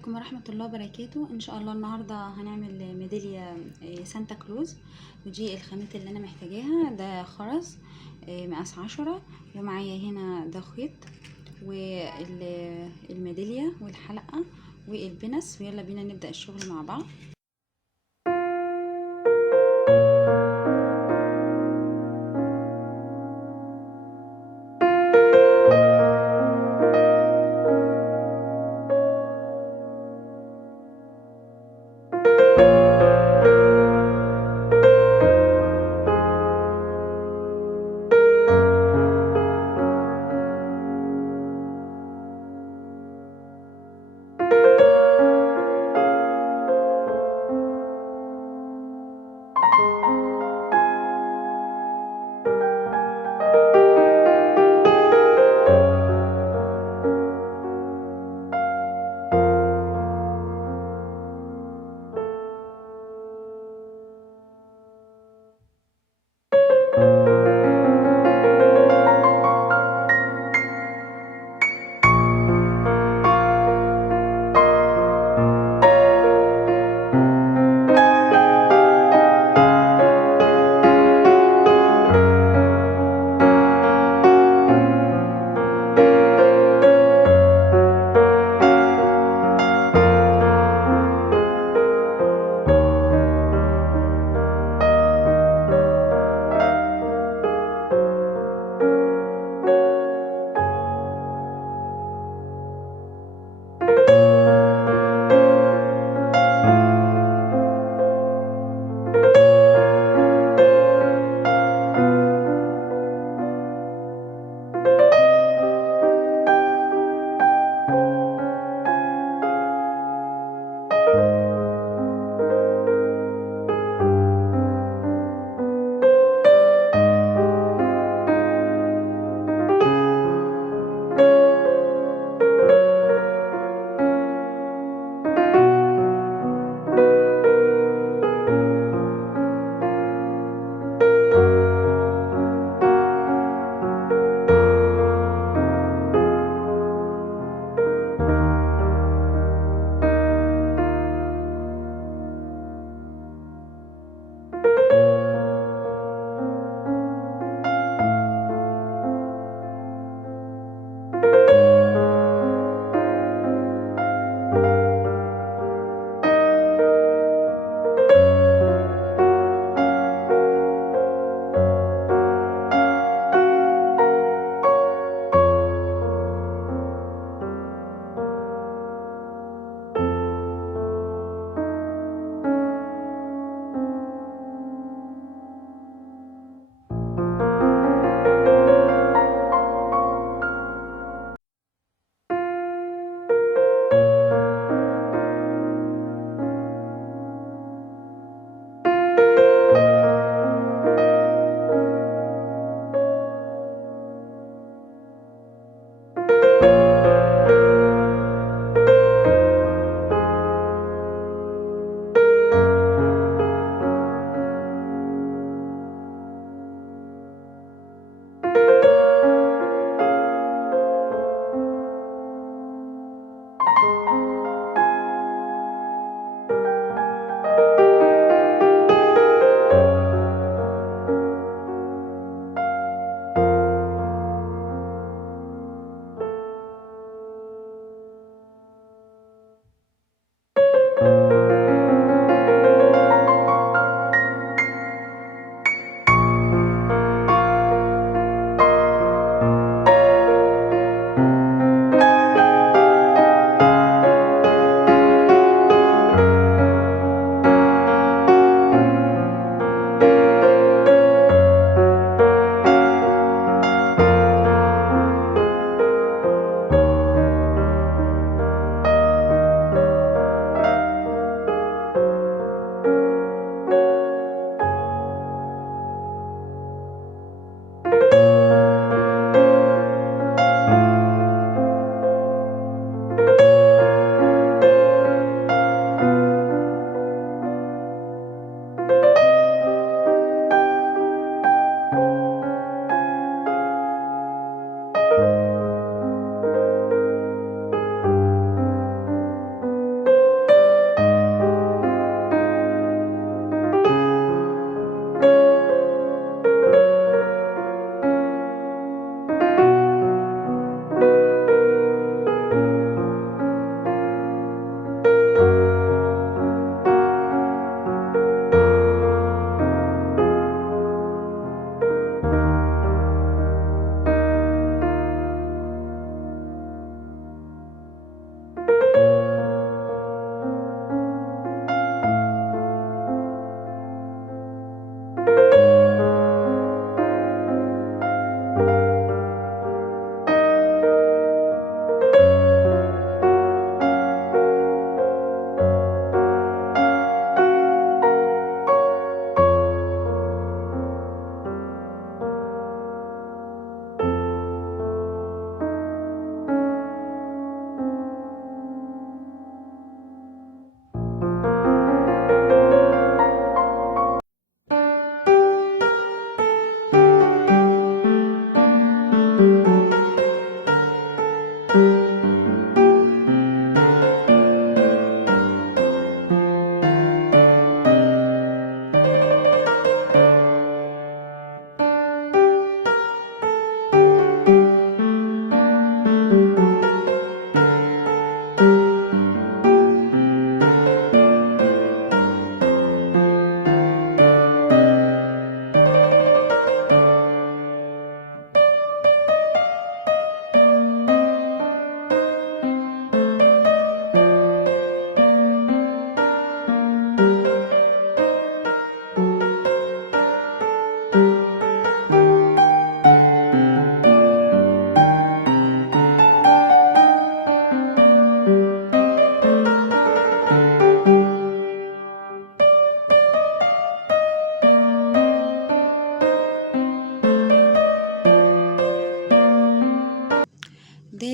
عليكم ورحمة الله وبركاته. ان شاء الله النهاردة هنعمل ميدالية سانتا كلوز، ودي الخامات اللي انا محتاجاها. ده خرز مقاس 10، ومعايا هنا ده خيط والميدالية والحلقة والبنس، ويلا بينا نبدأ الشغل مع بعض.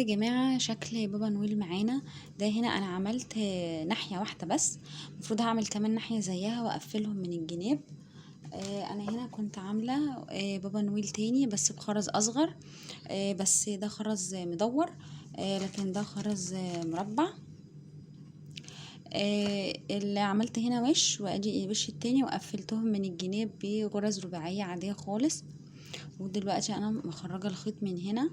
جماعة شكل بابا نويل معانا. ده هنا انا عملت ناحية واحدة بس، المفروض هعمل كمان ناحية زيها واقفلهم من الجناب. انا هنا كنت عاملة بابا نويل تاني بس بخرز اصغر، بس ده خرز مدور، لكن ده خرز مربع. اللي عملت هنا وش، وادي الوش التاني وقفلتهم من الجناب بغرز رباعية عادية خالص. ودلوقتي انا مخرجة الخيط من هنا.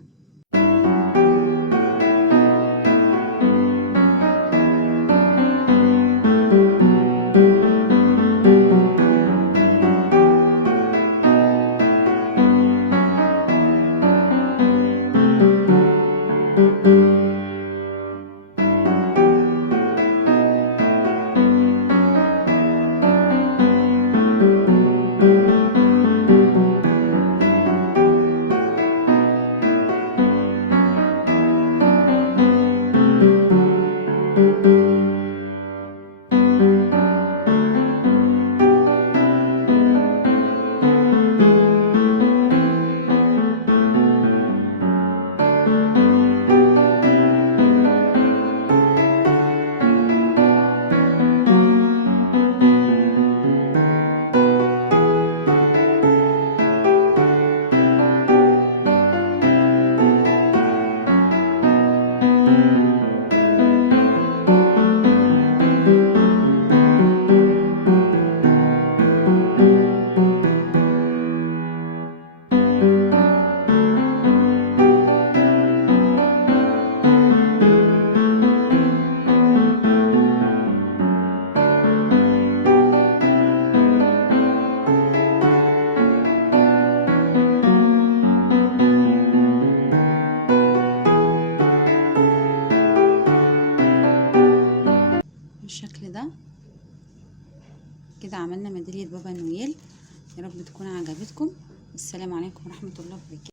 بالشكل ده كده عملنا ميدالية بابا نويل. يا رب تكون عجبتكم. السلام عليكم ورحمة الله وبركاته.